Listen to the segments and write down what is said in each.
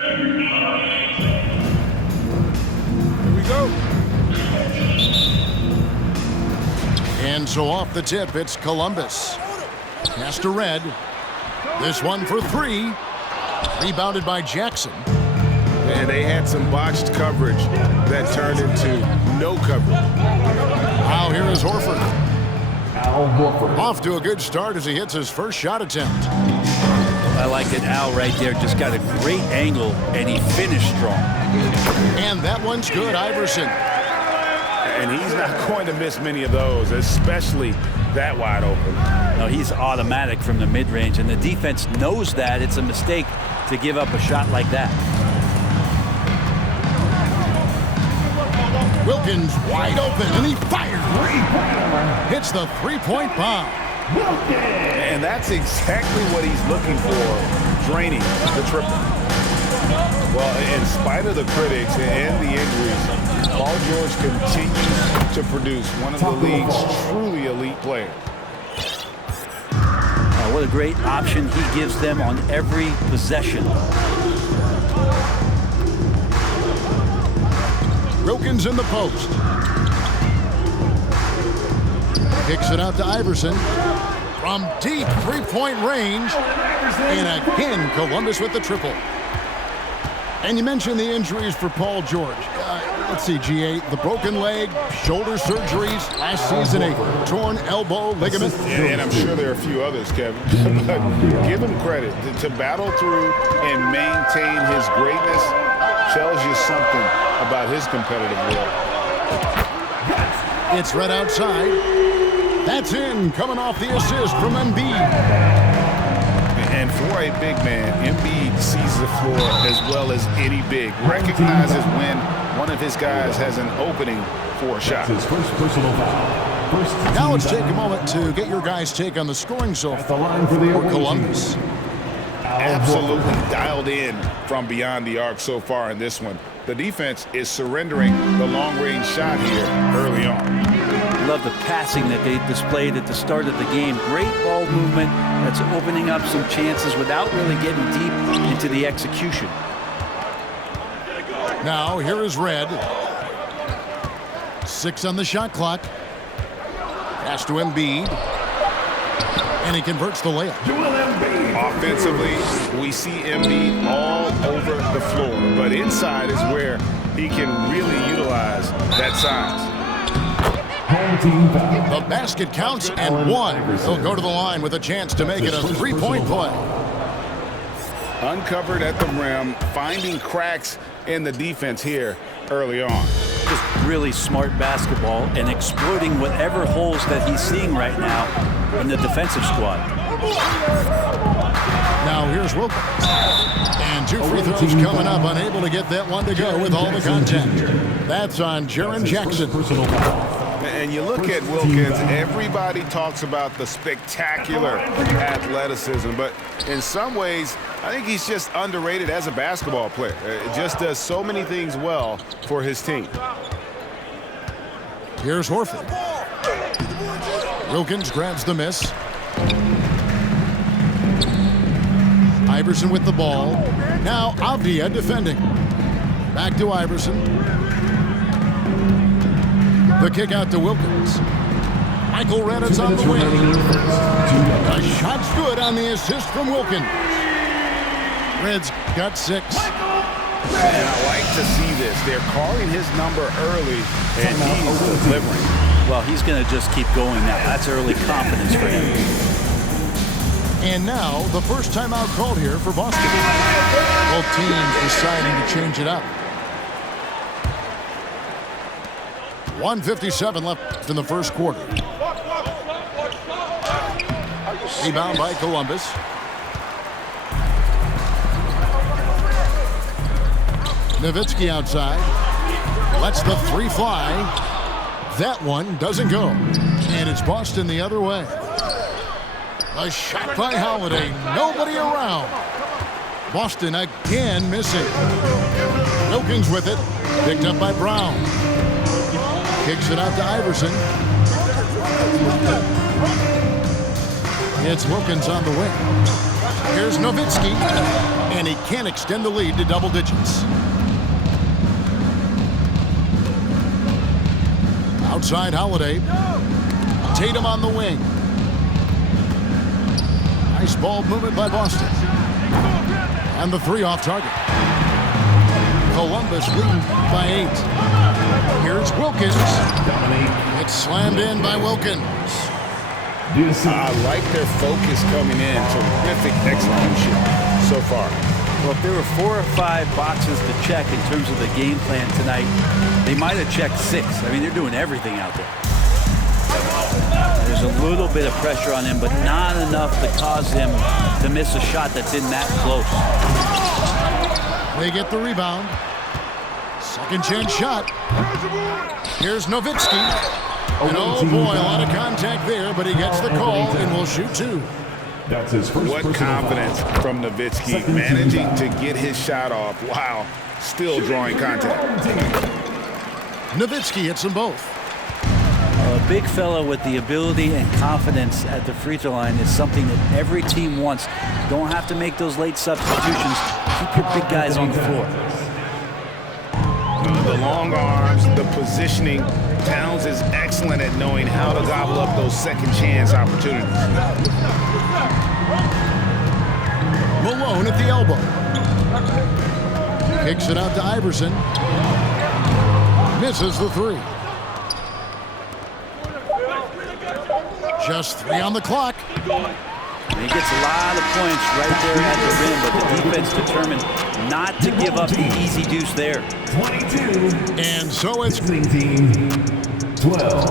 Here we go. And so off the tip, it's Columbus. Pass to Red. This one for three. Rebounded by Jackson. And they had some botched coverage that turned into no coverage. Now here is Horford. Off to a good start as he hits his first shot attempt. I like it. Al right there just got a great angle, and he finished strong. And that one's good, Iverson. And he's not going to miss many of those, especially that wide open. No, he's automatic from the mid-range, and the defense knows that. It's a mistake to give up a shot like that. Wilkins wide open, and he fires. Hits the three-point bomb. And that's exactly what he's looking for, draining the triple. Well, in spite of the critics and the injuries, Paul George continues to produce one of the league's truly elite players. What a great option he gives them on every possession. Wilkins in the post. Kicks it out to Iverson. From deep three-point range. And again, Columbus with the triple. And you mentioned the injuries for Paul George. Let's see, GA, the broken leg, shoulder surgeries, last season a torn elbow ligament. And I'm sure there are a few others, Kevin. But give him credit. To battle through and maintain his greatness tells you something about his competitive will. It's right outside. That's in, coming off the assist from Embiid. And for a big man, Embiid sees the floor as well as any big. Recognizes when one of his guys has an opening for a shot. His first personal foul. Now let's take a moment to get your guys' take on the scoring so At the line for the Columbus. Absolutely dialed in from beyond the arc so far in this one. The defense is surrendering the long-range shot here early on. Love the passing that they displayed at the start of the game. Great ball movement that's opening up some chances without really getting deep into the execution. Now here is Red. 6 on the shot clock. Pass to Embiid. And he converts the layup. Offensively, we see Embiid all over the floor, but inside is where he can really utilize that size. The basket counts and one. He'll go to the line with a chance to make it a three-point play. Uncovered at the rim, finding cracks in the defense here early on. Just really smart basketball and exploiting whatever holes that he's seeing right now in the defensive squad. Now here's Wilkins. And 2 free throws coming up, unable to get that one to go with all the contact. That's on Jaren Jackson. And you look at Wilkins, everybody talks about the spectacular athleticism, but in some ways, I think he's just underrated as a basketball player. Just does so many things well for his team. Here's Horford. Wilkins grabs the miss. Iverson with the ball. Now Avdia defending. Back to Iverson. The kick out to Wilkins. Michael Reddit's on the wing. A shot's good on the assist from Wilkins. Red's got 6. And I like to see this. They're calling his number early, and he's delivering. Well, he's going to just keep going now. That's early confidence for him. And now, the first timeout called here for Boston. Both teams deciding to change it up. 1:57 left in the first quarter. Rebound by Columbus. Nowitzki outside. Lets the 3 fly. That one doesn't go. And it's Boston the other way. A shot by Holiday. Nobody around. Boston again missing. Wilkins with it. Picked up by Brown. Kicks it out to Iverson. It's Wilkins on the wing. Here's Nowitzki. And he can't extend the lead to double digits. Outside Holiday. Tatum on the wing. Nice ball movement by Boston. And the three off target. Columbus leading by 8. Here's Wilkins. It's slammed in by Wilkins. I like their focus coming in. Terrific execution so far. Well, if there were 4 or 5 boxes to check in terms of the game plan tonight, they might have checked 6. I mean, they're doing everything out there. There's a little bit of pressure on him, but not enough to cause him to miss a shot that's in that close. They get the rebound. Second chance shot. Here's Nowitzki. And oh boy, a lot of contact there, but he gets the call and will shoot 2. That's his first. What confidence from Nowitzki, managing to get his shot off. Wow, still drawing contact. Nowitzki hits them both. A big fella with the ability and confidence at the free throw line is something that every team wants. Don't have to make those late substitutions. Keep your big guys on the floor. The long arms, the positioning. Towns is excellent at knowing how to gobble up those second chance opportunities. Malone at the elbow. Kicks it out to Iverson. Misses the 3. Just 3 on the clock. And he gets a lot of points right there at the rim, but the defense determined not to give up the easy deuce there. 22. And so it's Team 12.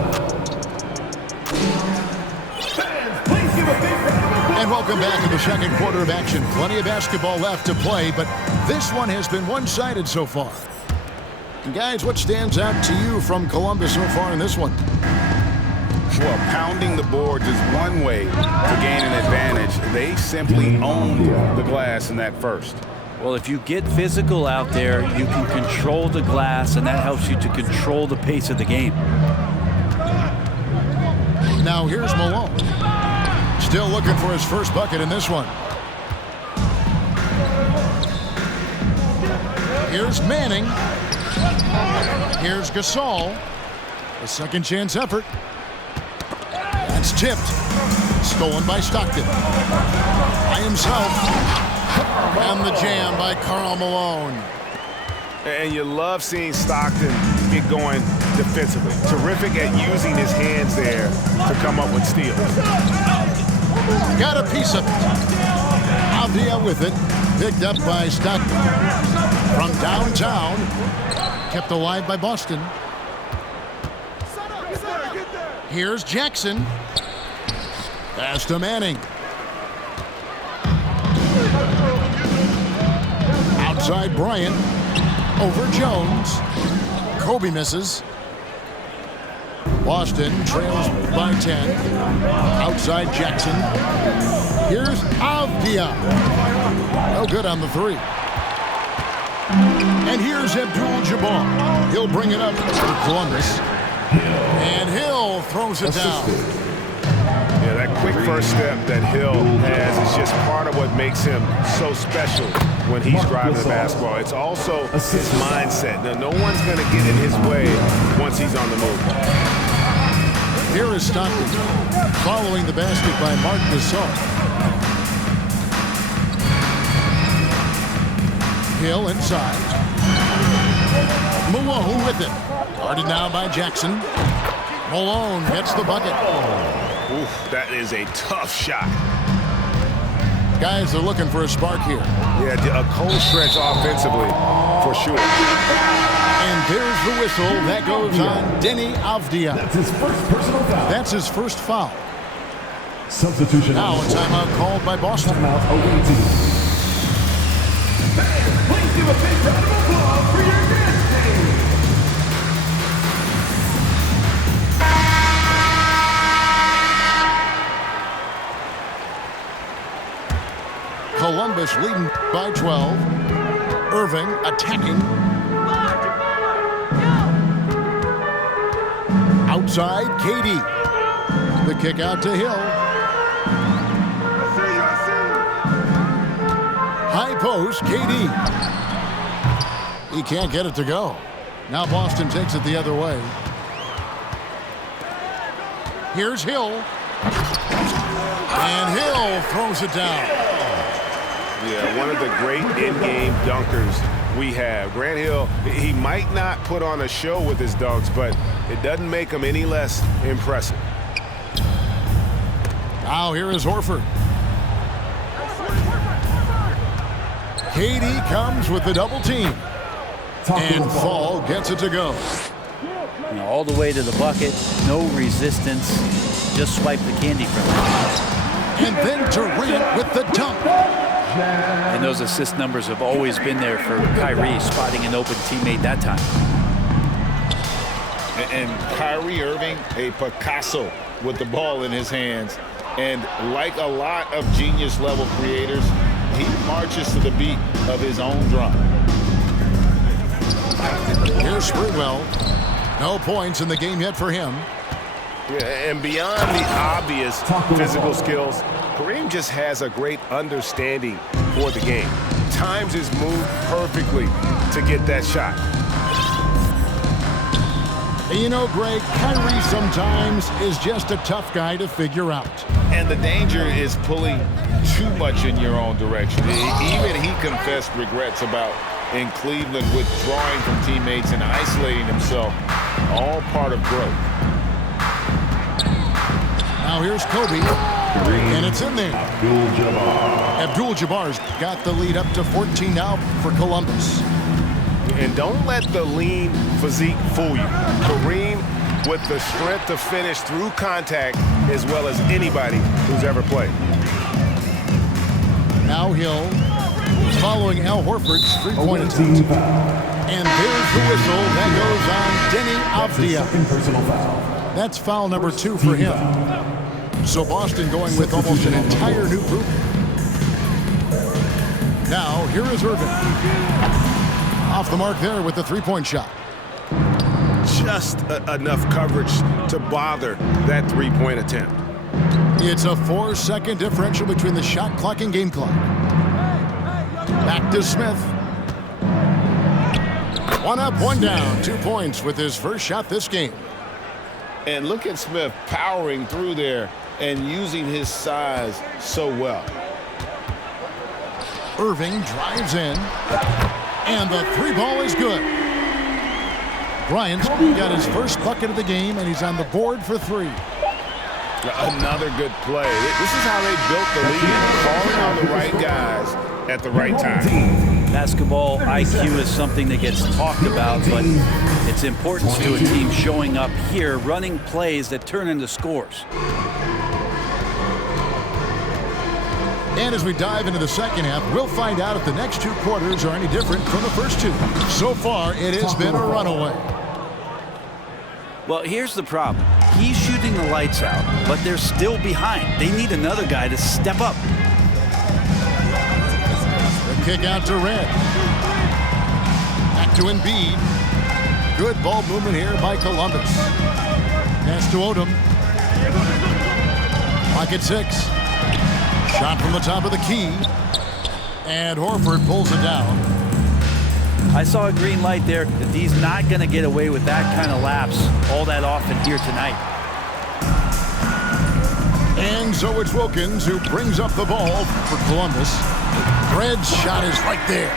And welcome back to the second quarter of action. Plenty of basketball left to play, but this one has been one-sided so far. And guys, what stands out to you from Columbus so far in this one? Well, pounding the boards is one way to gain an advantage. They simply owned the glass in that first. Well, if you get physical out there, you can control the glass, and that helps you to control the pace of the game. Now here's Malone. Still looking for his first bucket in this one. Here's Manning. Here's Gasol. A second chance effort. That's tipped. Stolen by Stockton. By himself. And the jam by Karl Malone. And you love seeing Stockton get going defensively. Terrific at using his hands there to come up with steals. Got a piece of it. Avdia with it. Picked up by Stockton. From downtown. Kept alive by Boston. Here's Jackson. Pass to Manning. Outside Bryant. Over Jones. Kobe misses. Boston trails by 10. Outside Jackson. Here's Avdia. No good on the 3. And here's Abdul-Jabbar. He'll bring it up for Columbus. And Hill throws it down. Yeah, that quick first step that Hill has is just part of what makes him so special when he's driving the basketball. It's also his mindset. Now, no one's going to get in his way once he's on the move. Here is Stockton following the basket by Mark Gasol. Hill inside. Malone with it. Guarded now by Jackson. Malone gets the bucket. Oof, that is a tough shot. Guys are looking for a spark here. Yeah, a cold stretch offensively, for sure. And there's the whistle. That goes on Denny Avdia. That's his first personal foul. That's his first foul. Substitution. Now a timeout called by Boston. Timeout awaiting. Please give a big round of applause for your dance team. Columbus leading by 12. Irving attacking. Outside, KD. The kick out to Hill. High post, KD. He can't get it to go. Now Boston takes it the other way. Here's Hill. And Hill throws it down. Yeah, one of the great in-game dunkers we have. Grant Hill, he might not put on a show with his dunks, but it doesn't make him any less impressive. Now here is Horford. KD comes with the double team. And Fall gets it to go. You know, all the way to the bucket, no resistance, just swipe the candy from it. And then Durant with the dunk. And those assist numbers have always been there for Kyrie, spotting an open teammate that time. And Kyrie Irving, a Picasso with the ball in his hands. And like a lot of genius-level creators, he marches to the beat of his own drum. Here's Sprewell. No points in the game yet for him. Yeah, and beyond the obvious physical skills, Kareem just has a great understanding for the game. Times his move perfectly to get that shot. You know, Greg, Kyrie sometimes is just a tough guy to figure out. And the danger is pulling too much in your own direction. Even he confessed regrets about in Cleveland withdrawing from teammates and isolating himself. All part of growth. Now here's Kobe, and it's in there. Abdul-Jabbar's got the lead up to 14 now for Columbus. And don't let the lean physique fool you. Kareem with the strength to finish through contact as well as anybody who's ever played. Now Hill is following Al Horford's three-point attempt. And there's the whistle that goes on Denny Avdia. That's foul number 2 for him. So Boston going with almost an entire new group. Now here is Irving. Off the mark there with the three-point shot. Just enough coverage to bother that three-point attempt. It's a 4-second differential between the shot clock and game clock. Back to Smith. One up, one down. 2 points with his first shot this game. And look at Smith powering through there and using his size so well. Irving drives in. And the three ball is good. Bryant's got his first bucket of the game, and he's on the board for 3. Another good play. This is how they built the lead, calling on the right guys at the right time. Basketball IQ is something that gets talked about, but its importance to a team showing up here, running plays that turn into scores. And as we dive into the second half, we'll find out if the next 2 quarters are any different from the first 2. So far, it has been a runaway. Well, here's the problem. He's shooting the lights out, but they're still behind. They need another guy to step up. The kick out to Red. Back to Embiid. Good ball movement here by Columbus. Pass to Odom. Clock at 6. Shot from the top of the key. And Horford pulls it down. I saw a green light there. He's not going to get away with that kind of lapse all that often here tonight. And so it's Wilkins who brings up the ball for Columbus. Red's shot is right there.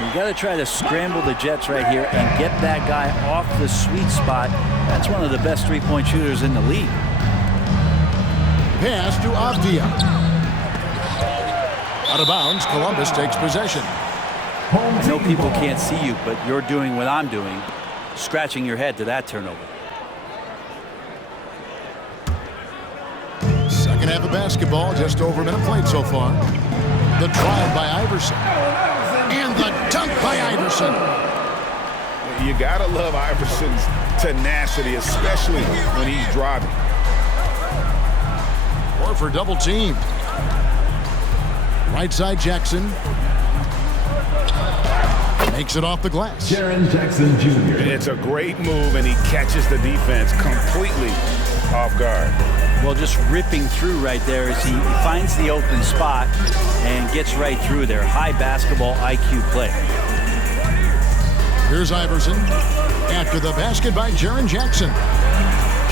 You got to try to scramble the Jets right here and get that guy off the sweet spot. That's one of the best three-point shooters in the league. Pass to Avdia. Out of bounds, Columbus takes possession. I know people can't see you, but you're doing what I'm doing, scratching your head to that turnover. Second half of basketball, just over a minute played so far. The drive by Iverson. And the dunk by Iverson. You gotta love Iverson's tenacity, especially when he's driving. Horford double team. Right side Jackson. Makes it off the glass. Jaren Jackson Jr. It's a great move, and he catches the defense completely off guard. Well, just ripping through right there as he finds the open spot and gets right through there. High basketball IQ play. Here's Iverson. After the basket by Jaren Jackson.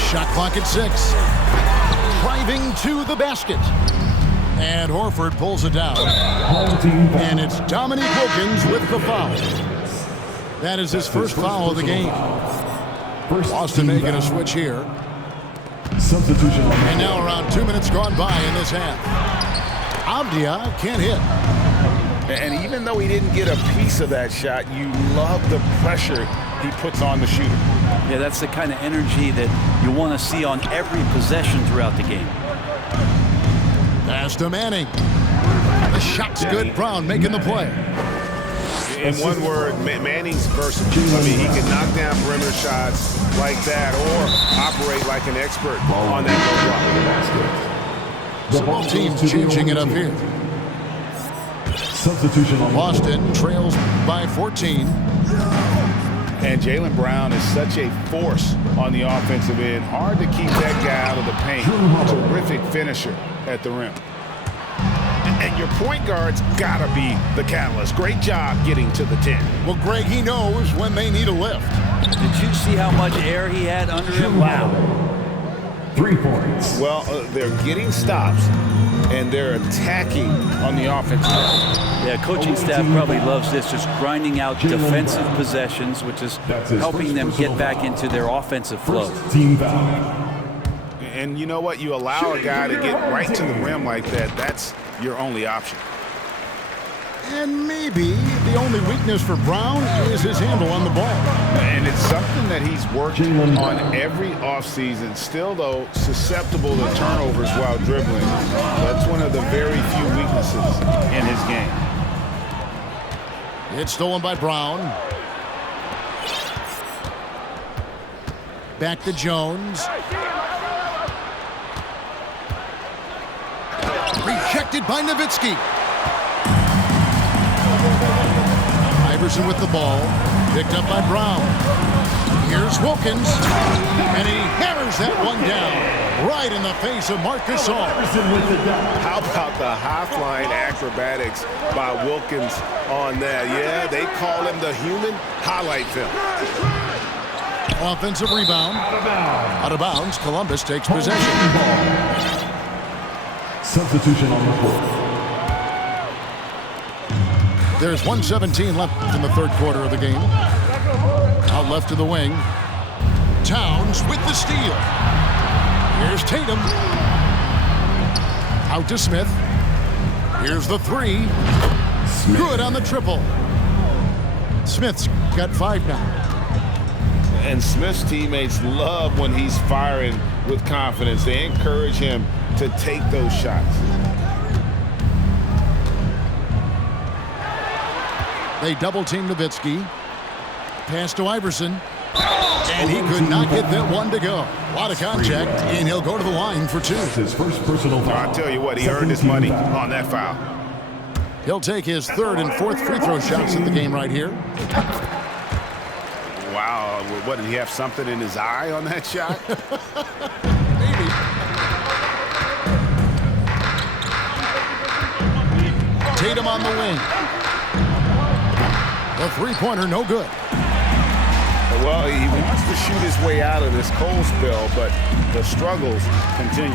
Shot clock at 6. Driving to the basket. And Horford pulls it down. And it's Dominique Wilkins with the foul. That is his first foul of the game. Boston making a switch here. Substitution. And now around 2 minutes gone by in this half. Avdia can't hit. And even though he didn't get a piece of that shot, you love the pressure he puts on the shooter. Yeah, that's the kind of energy that you want to see on every possession throughout the game. Pass to Manning. The shot's good. Brown making the play. In one word, Manning's versatile. I mean, he can knock down perimeter shots like that or operate like an expert on that low block. So both teams changing it up here. Substitution on Boston trails by 14. And Jaylen Brown is such a force on the offensive end. Hard to keep that guy out of the paint. Terrific finisher at the rim. And your point guard's got to be the catalyst. Great job getting to the 10. Well, Greg, he knows when they need a lift. Did you see how much air he had under him? Wow. 3 points. Well, they're getting stops, and they're attacking on the offensive end. Yeah, coaching staff probably loves this, just grinding out defensive possessions, which is helping them get back into their offensive flow. Team foul. And you know what? You allow a guy to get right to the rim like that, that's your only option. And maybe the only weakness for Brown is his handle on the ball. And it's something that he's worked on every offseason. Still, though, susceptible to turnovers while dribbling. That's one of the very few weaknesses in his game. It's stolen by Brown. Back to Jones. Rejected by Nowitzki. Iverson with the ball. Picked up by Brown. Here's Wilkins. And he hammers that one down. Right in the face of Marc Gasol. How about the high-flying acrobatics by Wilkins on that? Yeah, they call him the human highlight film. Offensive rebound. Out of bounds. Columbus takes possession. Substitution on the court. There's 1:17 left in the third quarter of the game. Out left to the wing. Towns with the steal. Here's Tatum. Out to Smith. Here's the three. Good on the triple. Smith's got 5 now. And Smith's teammates love when he's firing with confidence. They encourage him to take those shots. They double-team Nowitzki. Pass to Iverson. And he could not get that one to go. A lot of contact, and he'll go to the line for 2. His first personal foul. I'll tell you what, he earned his money on that foul. He'll take his 3rd and 4th free throw shots in the game right here. Wow, what, did he have something in his eye on that shot? Maybe. Tatum on the wing. The three-pointer, no good. Well, he wants to shoot his way out of this cold spell, but the struggles continue.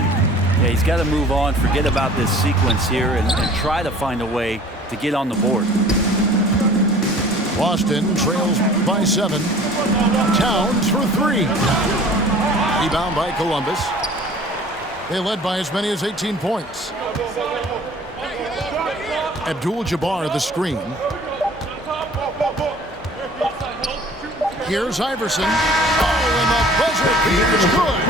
Yeah, he's got to move on, forget about this sequence here, and try to find a way to get on the board. Boston trails by 7. Towns for 3. Rebound by Columbus. They led by as many as 18 points. Abdul-Jabbar the screen. Here's Iverson. Oh, and the buzzer beat is good.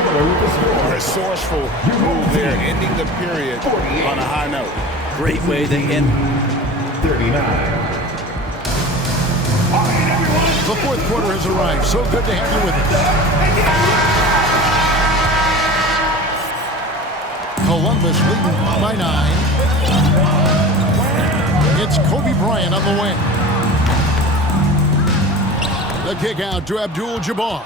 Resourceful move there, ending the period on a high note. Great way to end. 39. The fourth quarter has arrived. So good to have you with us. Columbus leading by 9. It's Kobe Bryant on the wing. The kick out to Abdul-Jabbar.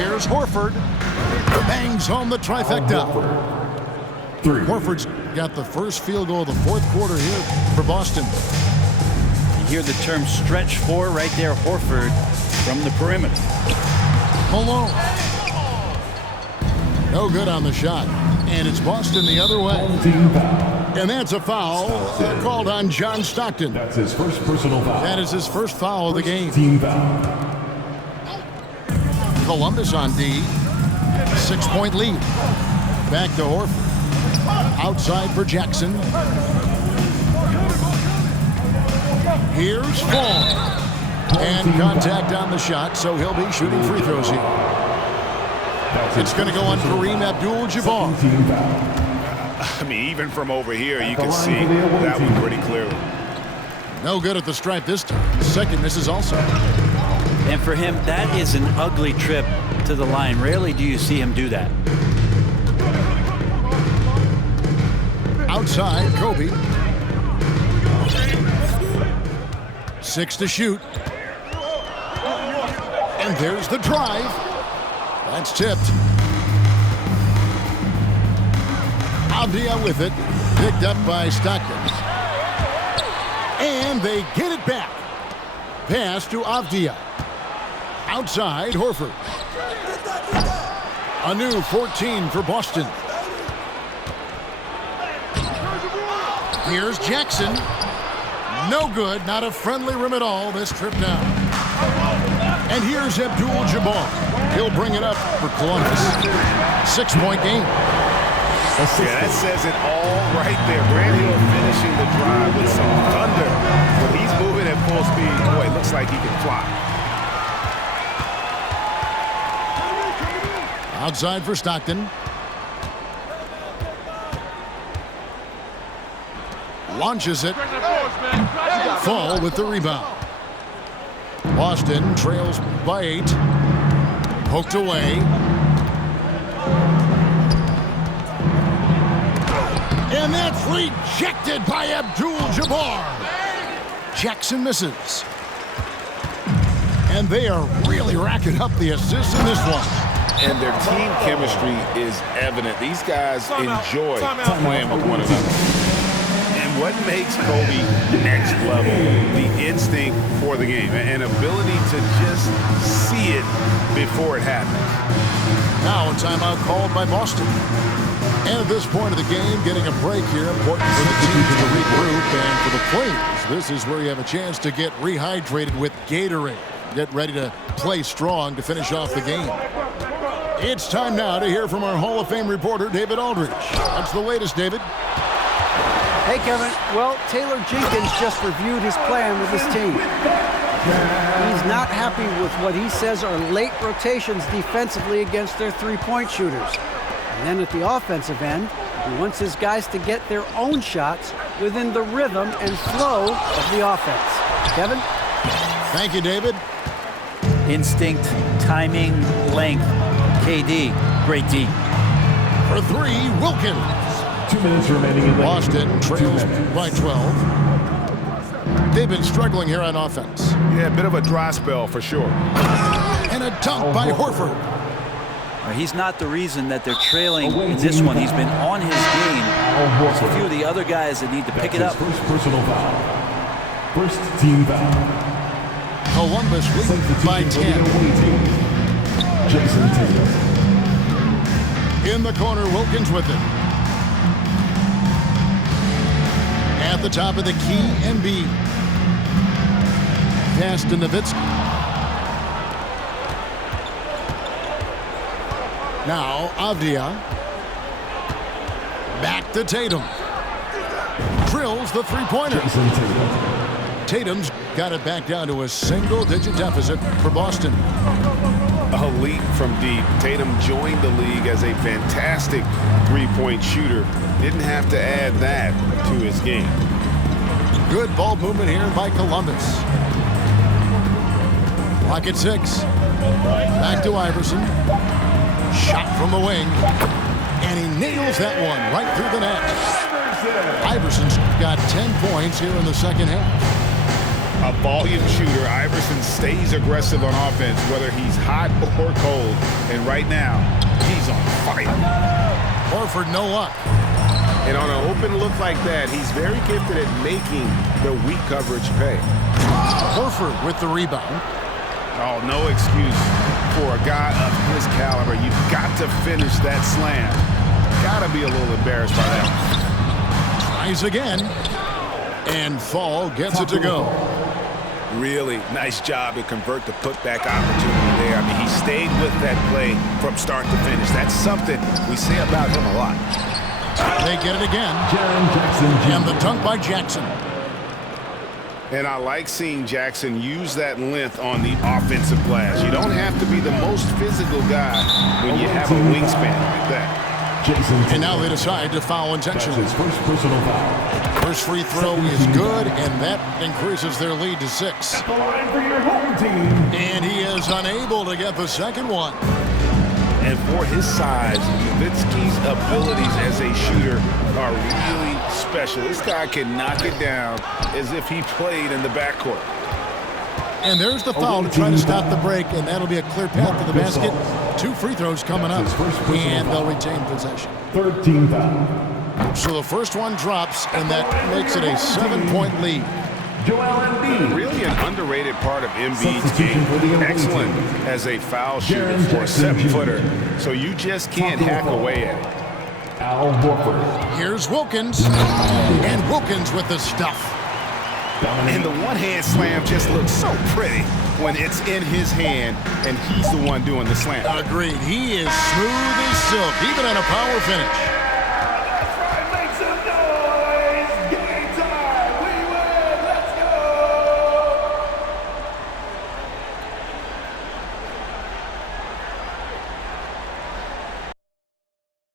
Here's Horford. Bangs home the trifecta. Three. Horford's got the first field goal of the fourth quarter here for Boston. You hear the term stretch four right there, Horford from the perimeter. Malone. No good on the shot. And it's Boston the other way. Team foul. And that's a foul called on John Stockton. That's his first personal foul. That is his first foul of the game. Team foul. Columbus on D. 6-point lead. Back to Horford. Outside for Jackson. Here's Fall. And contact on the shot, so he'll be shooting free throws here. It's going to go on Kareem Abdul-Jabbar. Team foul. I mean, even from over here, you can see that one pretty clearly. No good at the stripe this time. Second misses also. And for him, that is an ugly trip to the line. Rarely do you see him do that. Outside, Kobe. 6 to shoot. And there's the drive. That's tipped. Avdia with it. Picked up by Stockton. And they get it back. Pass to Avdia. Outside, Horford. A new 14 for Boston. Here's Jackson. No good. Not a friendly rim at all this trip now. And here's Abdul-Jabbar. He'll bring it up for Columbus. 6-point game. Yeah, that says it all right there. Grant Hill finishing the drive with some thunder. When he's moving at full speed, boy, it looks like he can fly. Outside for Stockton. Launches it. Fall with the rebound. Boston trails by 8. Poked away. And that's rejected by Abdul-Jabbar. Jackson misses. And they are really racking up the assists in this one. And their team chemistry is evident. These guys enjoy playing with one another. And what makes Kobe next level, the instinct for the game, an ability to just see it before it happens. Now a timeout called by Boston. And at this point of the game, getting a break here, important for the team to regroup. And for the players, this is where you have a chance to get rehydrated with Gatorade. Get ready to play strong to finish off the game. It's time now to hear from our Hall of Fame reporter, David Aldridge. That's the latest, David. Hey, Kevin. Well, Taylor Jenkins just reviewed his plan with his team. He's not happy with what he says are late rotations defensively against their three-point shooters. And then at the offensive end, he wants his guys to get their own shots within the rhythm and flow of the offense. Kevin? Thank you, David. Instinct, timing, length. KD, great D. For 3, Wilkins. 2 minutes remaining in the Boston trails by 12. They've been struggling here on offense. Yeah, a bit of a dry spell for sure. And a dunk by Horford. He's not the reason that they're trailing in this one. He's been on his game. There's a few of the other guys that need to pick it up. First personal foul. First team foul. Columbus leads by 10. Jason Tatum. In the corner, Wilkins with it. At the top of the key, Embiid. Pass to Nowitzki. Now, Avdia. Back to Tatum. Drills the three-pointer. Jason Tatum. Tatum's got it back down to a single-digit deficit for Boston. A leap from deep. Tatum joined the league as a fantastic three-point shooter. Didn't have to add that to his game. Good ball movement here by Columbus. Clock at 6. Back to Iverson. Shot from the wing. And he nails that one right through the net. Iverson's got 10 points here in the second half. A volume shooter, Iverson stays aggressive on offense, whether he's hot or cold. And right now, he's on fire. Horford, no luck. And on an open look like that, he's very gifted at making the weak coverage pay. Horford with the rebound. Oh, no excuse for a guy of his caliber. You've got to finish that slam. Got to be a little embarrassed by that. Tries again. And Fall gets it to go. Really nice job to convert the putback opportunity there. I mean, he stayed with that play from start to finish. That's something we say about him a lot. They get it again. Jackson And the dunk by Jackson. And I like seeing Jackson use that length on the offensive glass. You don't have to be the most physical guy when you have a wingspan like that. And now they decide to foul intentionally. His first personal foul. First free throw is good, and that increases their lead to 6. The line for your home team. And he is unable to get the second one. And for his size, Nowitzki's abilities as a shooter are really special. This guy can knock it down as if he played in the backcourt. And there's the foul to try to stop the break, and that'll be a clear path to the basket. 2 free throws coming up, and they'll retain possession. Third team foul. So the first one drops, and that makes it a 7-point lead. Joel Embiid. Really an underrated part of Embiid's game. Excellent as a foul shooter for a 7-footer. So you just can't hack away at it. Al Horford. Here's Wilkins, and Wilkins with the stuff. And the one-hand slam just looks so pretty when it's in his hand and he's the one doing the slam. Agreed. He is smooth as silk, even on a power finish.